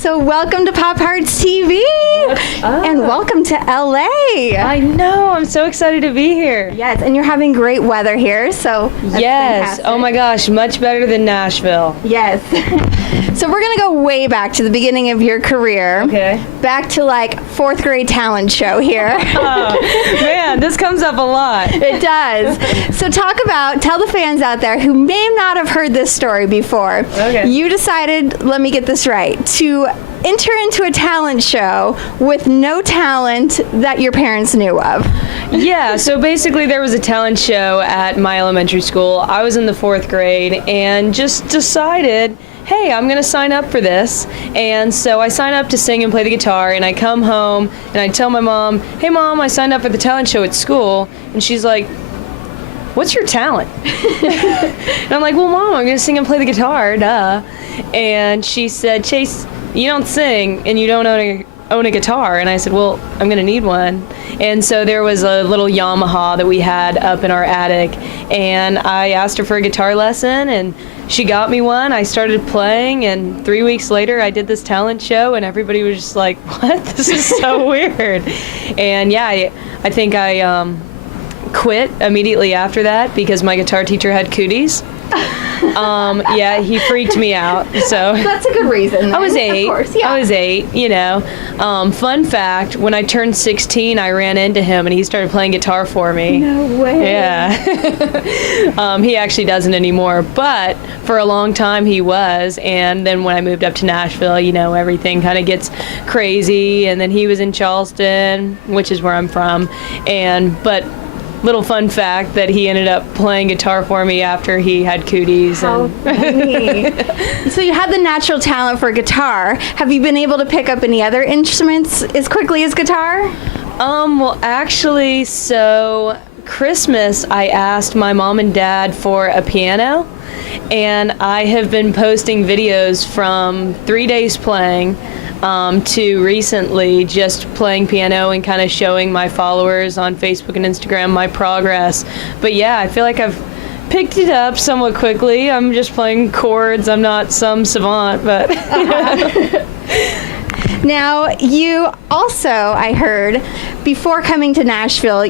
So welcome to Pop Hearts TV. And welcome to LA. I know, I'm so excited to be here. Yes, and you're having great weather here, so that's fantastic. Oh my gosh, much better than Nashville. Yes. So we're gonna go way back to the beginning of your career. Okay. Back to like fourth grade talent show here. Oh, man, this comes up a lot. It does. So tell the fans out there who may not have heard this story before. Okay. You decided, let me get this right, to enter into a talent show with no talent that your parents knew of. Yeah, so basically there was a talent show at my elementary school. I was in the 4th grade and just decided, hey, I'm going to sign up for this. And so I signed up to sing and play the guitar, and I come home and I tell my mom, hey Mom, I signed up for the talent show at school. And she's like, what's your talent? And I'm like, well Mom, I'm going to sing and play the guitar, duh. And she said, Chase, you don't sing and you don't own a guitar. And I said, well, I'm going to need one. And so there was a little Yamaha that we had up in our attic, and I asked her for a guitar lesson, and she got me one. I started playing, and 3 weeks later I did this talent show, and everybody was just like, what? This is so weird. And yeah, I think I quit immediately after that because my guitar teacher had cooties. Yeah, he freaked me out. So that's a good reason. Then. I was 8. Of course, yeah. I was 8, you know. Fun fact, when I turned 16, I ran into him and he started playing guitar for me. No way. Yeah. He actually doesn't anymore, but for a long time he was. And then when I moved up to Nashville, you know, everything kind of gets crazy. And then he was in Charleston, which is where I'm from. But little fun fact that he ended up playing guitar for me after he had cooties. How funny. So you had the natural talent for guitar. Have you been able to pick up any other instruments as quickly as guitar? Well, actually, so Christmas, I asked my mom and dad for a piano, and I have been posting videos from 3 days playing to recently just playing piano and kind of showing my followers on Facebook and Instagram my progress. But yeah, I feel like I've picked it up somewhat quickly. I'm just playing chords. I'm not some savant, but... Now, you also, I heard, before coming to Nashville,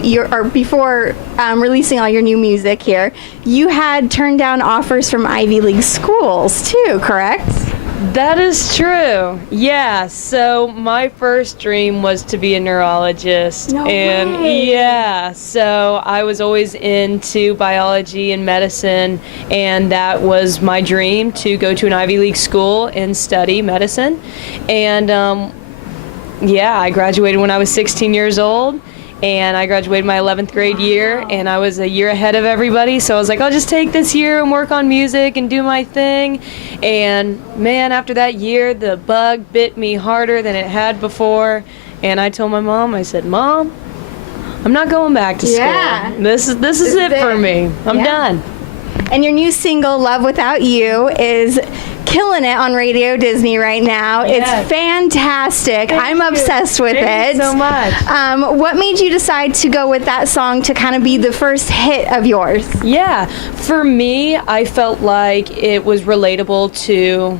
before releasing all your new music here, you had turned down offers from Ivy League schools too, correct? That is true. Yeah. So my first dream was to be a neurologist. No way. Yeah. So I was always into biology and medicine, and that was my dream, to go to an Ivy League school and study medicine. And yeah, I graduated when I was 16 years old. And I graduated my 11th grade year, and I was a year ahead of everybody. So I was like, I'll just take this year and work on music and do my thing. And man, after that year, the bug bit me harder than it had before. And I told my mom, I said, Mom, I'm not going back to school. Yeah. This is it for me. I'm done. And your new single, Love Without You, is killing it on Radio Disney right now. Yes. It's fantastic. I'm obsessed with it. Thank you so much. What made you decide to go with that song to kind of be the first hit of yours? Yeah, for me, I felt like it was relatable to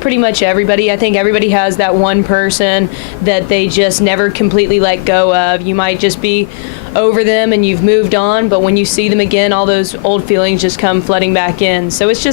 pretty much everybody. I think everybody has that one person that they just never completely let go of. You might just be over them and you've moved on, but when you see them again, all those old feelings just come flooding back in. So it's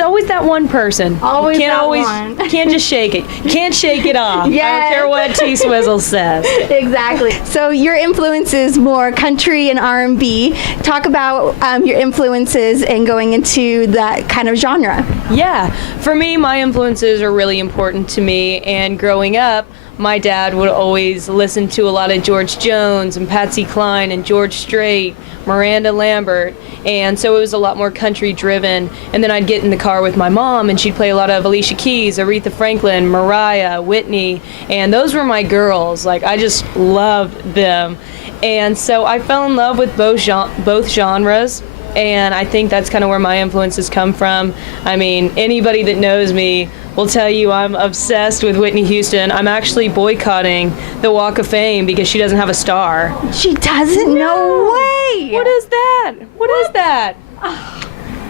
always that one person. Always you can't that one. Can't just shake it. You can't shake it off. Yes. I don't care what T-Swizzle says. Exactly. So your influences more country and R&B. Talk about your influences and going into that kind of genre. Yeah, for me, my influences are really important to me, and growing up, my dad would always listen to a lot of George Jones and Patsy Cline and George Strait, Miranda Lambert, and so it was a lot more country driven. And then I'd get in the car with my mom and she'd play a lot of Alicia Keys, Aretha Franklin, Mariah, Whitney, and those were my girls. Like, I just loved them. And so I fell in love with both genres. And I think that's kind of where my influences come from. I mean, anybody that knows me will tell you I'm obsessed with Whitney Houston. I'm actually boycotting the Walk of Fame because she doesn't have a star. She doesn't? No way! What is that? What is that?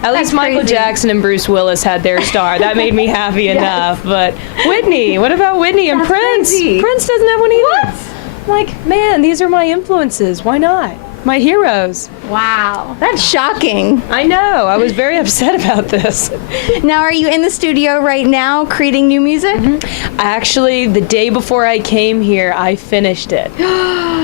At least Michael crazy. Jackson and Bruce Willis had their star. That made me happy enough. But Whitney, what about Whitney and That's Prince? crazy. Prince doesn't have one either. What? I'm like, man, these are my influences. Why not? My heroes. Wow, that's shocking. I know. I was very upset about this. Now, are you in the studio right now creating new music? Actually, the day before I came here, I finished it.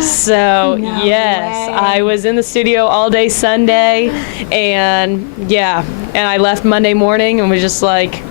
So, No yes, way. I was in the studio all day Sunday, and yeah, and I left Monday morning and was just like,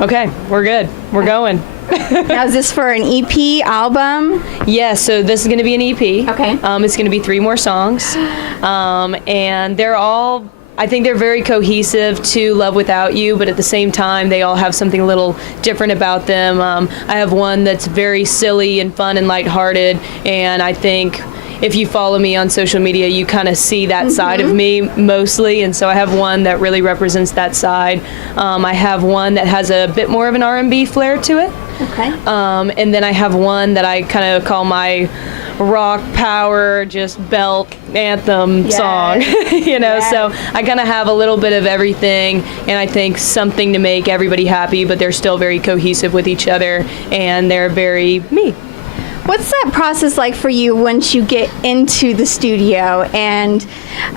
okay, we're good. We're going. Now, is this for an EP album? Yeah, so this is going to be an EP. Okay. It's going to be 3 more songs. And they're all, I think they're very cohesive to Love Without You, but at the same time, they all have something a little different about them. I have one that's very silly and fun and lighthearted, and I think if you follow me on social media, you kind of see that side of me mostly, and so I have one that really represents that side. I have one that has a bit more of an R&B flair to it. Okay. And then I have one that I kind of call my rock power, just belt anthem Yes. song, you know, Yes. so I kind of have a little bit of everything, and I think something to make everybody happy, but they're still very cohesive with each other, and they're very me. What's that process like for you once you get into the studio and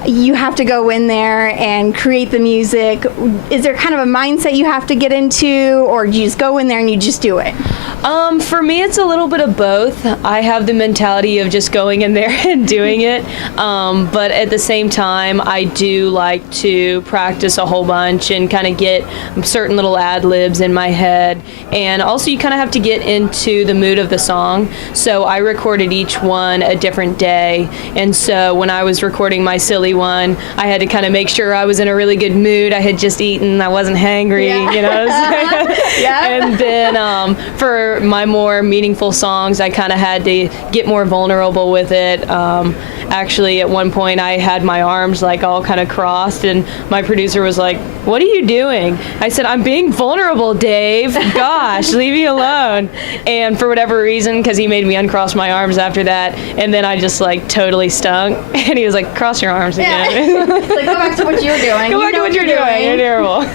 you have to go in there and create the music? Is there kind of a mindset you have to get into, or do you just go in there and you just do it? For me, it's a little bit of both. I have the mentality of just going in there and doing it, but at the same time, I do like to practice a whole bunch and kind of get certain little ad libs in my head. And also, you kind of have to get into the mood of the song. So I recorded each one a different day, and so when I was recording my silly one, I had to kind of make sure I was in a really good mood. I had just eaten, I wasn't hangry, Yeah. you know what I'm saying? Yeah. And then for my more meaningful songs, I kind of had to get more vulnerable with it. Actually, at one point, I had my arms like all kind of crossed, and my producer was like, "What are you doing?" I said, "I'm being vulnerable, Dave. Gosh, leave me alone." And for whatever reason, because he made me uncross my arms after that, and then I just like totally stunk, and he was like, "Cross your arms again." It's like, go back to what you were doing. Go You back to know what you're doing. You're terrible.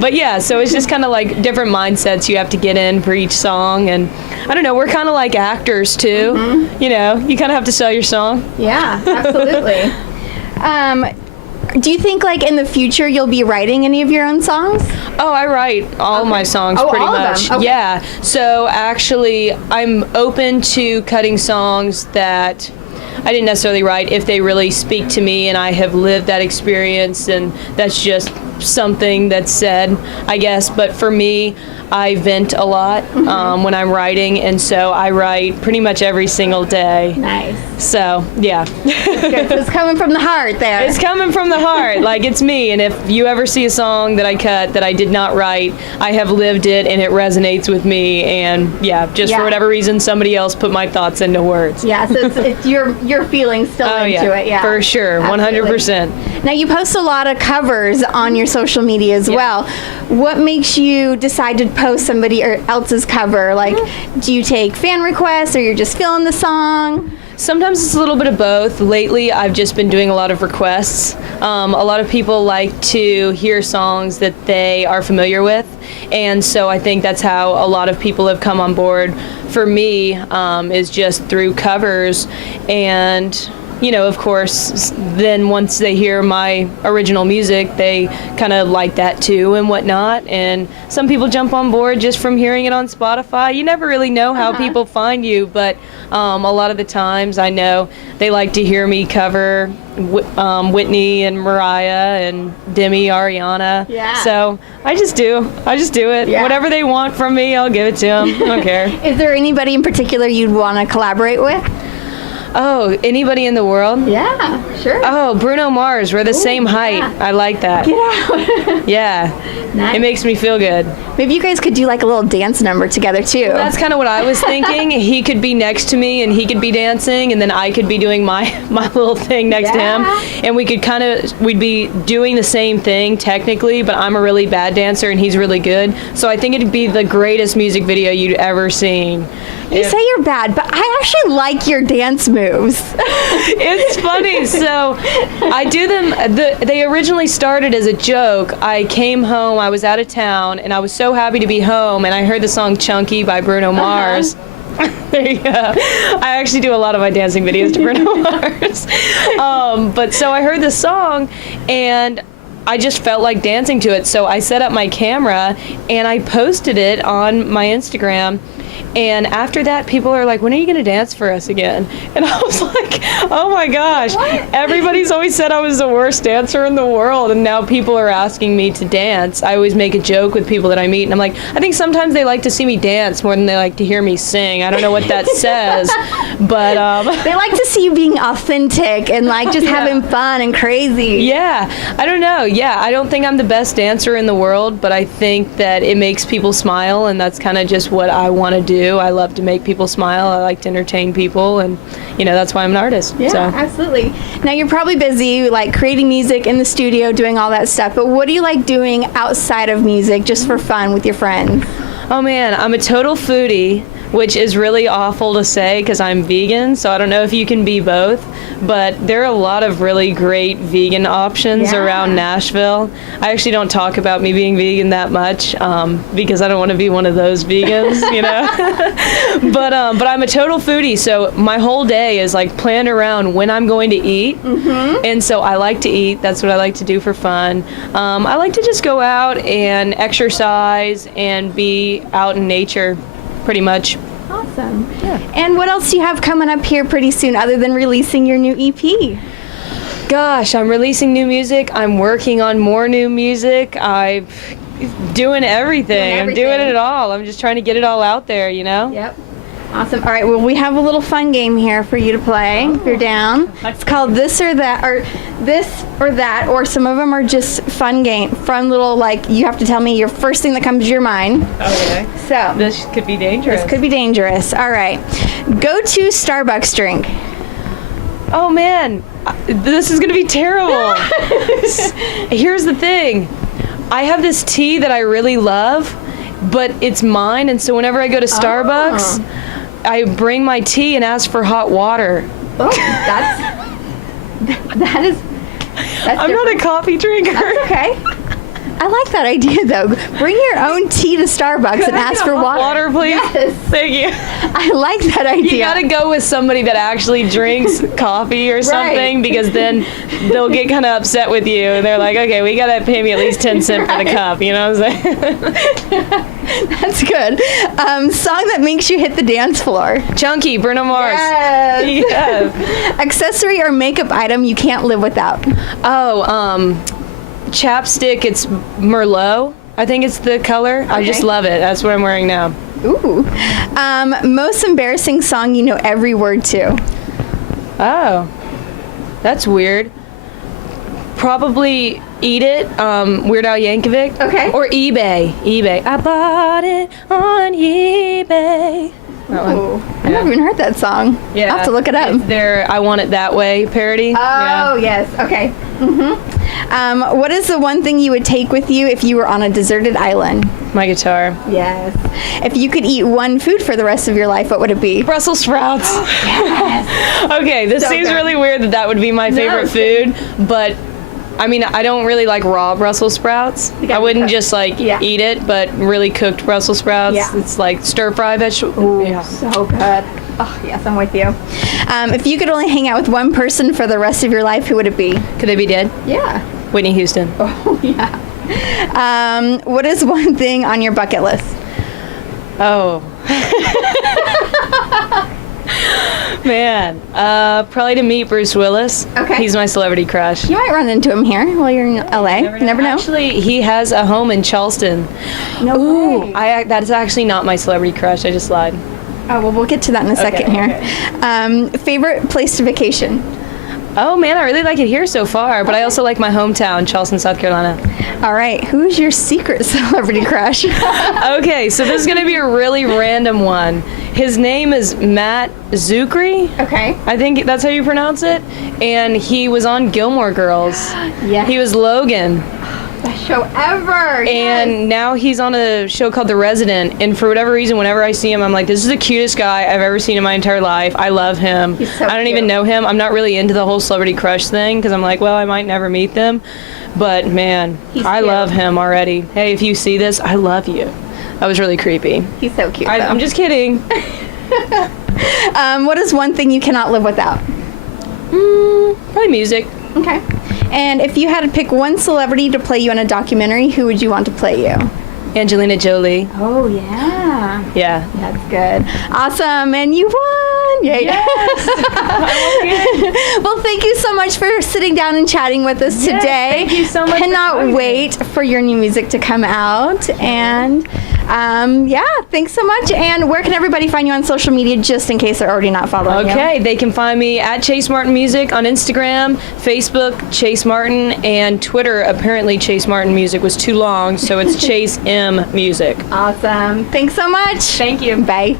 but yeah, so it's just kind of like different mindsets you have to get in for each song, and I don't know. We're kind of like actors too. You know, you kind of have to sell your song. Yeah, absolutely. Do you think, like, in the future you'll be writing any of your own songs? Oh, I write all my songs Oh, pretty all of much. them? Okay. Yeah. So actually, I'm open to cutting songs that I didn't necessarily write if they really speak to me and I have lived that experience, and that's just something that's said, I guess. But for me, I vent a lot when I'm writing, and so I write pretty much every single day. Nice. So, yeah. Good. So it's coming from the heart there. It's coming from the heart, like it's me. And if you ever see a song that I cut that I did not write, I have lived it and it resonates with me. And yeah, just Yeah. for whatever reason, somebody else put my thoughts into words. Yeah, so it's your feelings still Oh into yeah, it. Yeah, for sure, Absolutely. 100%. Now you post a lot of covers on your social media as well. What makes you decide to post somebody else's cover? Like, do you take fan requests, or you're just feeling the song? Sometimes it's a little bit of both. Lately, I've just been doing a lot of requests. A lot of people like to hear songs that they are familiar with, and so I think that's how a lot of people have come on board. For me, is just through covers, and you know, of course, then once they hear my original music, they kind of like that too and whatnot. And some people jump on board just from hearing it on Spotify. You never really know how people find you, but a lot of the times I know they like to hear me cover Whitney and Mariah and Demi, Ariana. Yeah. So I just do it. Yeah. Whatever they want from me, I'll give it to them. I don't care. Is there anybody in particular you'd want to collaborate with? Oh, anybody in the world? Yeah, sure. Oh, Bruno Mars. We're the same height. yeah. I like that. Get out. Yeah. Nice. It makes me feel good. Maybe you guys could do like a little dance number together too. That's kind of what I was thinking. He could be next to me and he could be dancing, and then I could be doing my little thing next to him. And we could we'd be doing the same thing technically, but I'm a really bad dancer and he's really good. So I think it'd be the greatest music video you'd ever seen. You say you're bad, but I actually like your dance moves. It's funny. So I do them. They originally started as a joke. I came home. I was out of town, and I was so happy to be home. And I heard the song "Chunky" by Bruno Mars. There you go. I actually do a lot of my dancing videos to Bruno Mars. But so I heard this song, and I just felt like dancing to it. So I set up my camera, and I posted it on my Instagram. And after that, people are like, when are you going to dance for us again? And I was like, oh my gosh. Everybody's always said I was the worst dancer in the world, and now people are asking me to dance. I always make a joke with people that I meet, and I'm like, I think sometimes they like to see me dance more than they like to hear me sing. I don't know what that says, but... They like to see you being authentic and like just having fun and crazy. Yeah, I don't know. Yeah, I don't think I'm the best dancer in the world, but I think that it makes people smile, and that's kind of just what I want to do. I love to make people smile. I like to entertain people, and that's why I'm an artist. Yeah, so. Absolutely. Now you're probably busy like creating music in the studio, doing all that stuff, but what do you like doing outside of music just for fun with your friends? Oh man, I'm a total foodie, which is really awful to say because I'm vegan, so I don't know if you can be both, but there are a lot of really great vegan options around Nashville. I actually don't talk about me being vegan that much because I don't want to be one of those vegans, but I'm a total foodie, so my whole day is like planned around when I'm going to eat, and so I like to eat. That's what I like to do for fun. I like to just go out and exercise and be out in nature. Pretty much. Awesome. Yeah. And what else do you have coming up here pretty soon other than releasing your new EP? Gosh, I'm releasing new music. I'm working on more new music. I'm doing everything. I'm doing it all. I'm just trying to get it all out there, Yep. Awesome. All right, well, we have a little fun game here for you to play if you're down. It's called This or That, or some of them are just fun little, like, you have to tell me your first thing that comes to your mind. Okay. So. This could be dangerous. This could be dangerous. All right. Go to Starbucks drink. Oh, man. This is going to be terrible. Here's the thing. I have this tea that I really love, but it's mine, and so whenever I go to Starbucks, I bring my tea and ask for hot water. Oh, that's I'm not a coffee drinker. That's okay. I like that idea, though. Bring your own tea to Starbucks and ask for water. Water, please. Yes. Thank you. I like that idea. You gotta go with somebody that actually drinks coffee or something, because then they'll get kind of upset with you. And they're like, okay, we gotta pay me at least 10 cents for the cup. You know what I'm saying? That's good. Song that makes you hit the dance floor. Chunky, Bruno Mars. Yes. Accessory or makeup item you can't live without. Chapstick, it's Merlot. I think it's the color. Okay. I just love it. That's what I'm wearing now. Ooh. Most embarrassing song you know every word to. Oh. That's weird. Probably Eat It, Weird Al Yankovic. Okay. Or eBay. I bought it on eBay. Oh, I've never even heard that song. Yeah. I'll have to look it up. It's their I Want It That Way parody. Oh, yes. Okay. What is the one thing you would take with you if you were on a deserted island? My guitar. Yes. If you could eat one food for the rest of your life, what would it be? Brussels sprouts. Yes. Okay, this seems really weird that would be my favorite food, but I mean, I don't really like raw Brussels sprouts. I wouldn't just eat it, but really cooked Brussels sprouts. Yeah. It's like stir fry vegetable. Ooh, so good. Oh, yes, I'm with you. If you could only hang out with one person for the rest of your life, who would it be? Could they be dead? Yeah. Whitney Houston. Oh, yeah. What is one thing on your bucket list? Oh. Man, probably to meet Bruce Willis. Okay. He's my celebrity crush. You might run into him here while you're in LA. You never know. Actually, he has a home in Charleston. No way. That's actually not my celebrity crush. I just lied. Oh, well, we'll get to that in a second here. Okay. Favorite place to vacation? Oh, man, I really like it here so far, but I also like my hometown, Charleston, South Carolina. All right. Who's your secret celebrity crush? Okay, so this is going to be a really random one. His name is Matt Zuckery. Okay. I think that's how you pronounce it. And he was on Gilmore Girls. Yeah. He was Logan. Best show ever. And now he's on a show called The Resident, and for whatever reason, whenever I see him, I'm like, this is the cutest guy I've ever seen in my entire life. I love him. He's so I don't cute. even know him. I'm not really into the whole celebrity crush thing because I'm like, well, I might never meet them. But man, He's I cute. love him already. Hey, if you see this, I love you. That was really creepy. He's so cute. I'm just kidding. What is one thing you cannot live without? Probably music. Okay. And if you had to pick one celebrity to play you in a documentary, who would you want to play you? Angelina Jolie. Oh, yeah. Yeah. That's good. Awesome. And you won. Yay. Yes. Well, thank you so much for sitting down and chatting with us Yes, today. thank you so much for Cannot joining wait for your new music to come out. And yeah, thanks so much. And where can everybody find you on social media just in case they're already not following you? Okay, they can find me at Chase Martin Music on Instagram, Facebook, Chase Martin, and Twitter. Apparently, Chase Martin Music was too long, so it's Chase M Music. Awesome. Thanks so much. Thank you. Bye.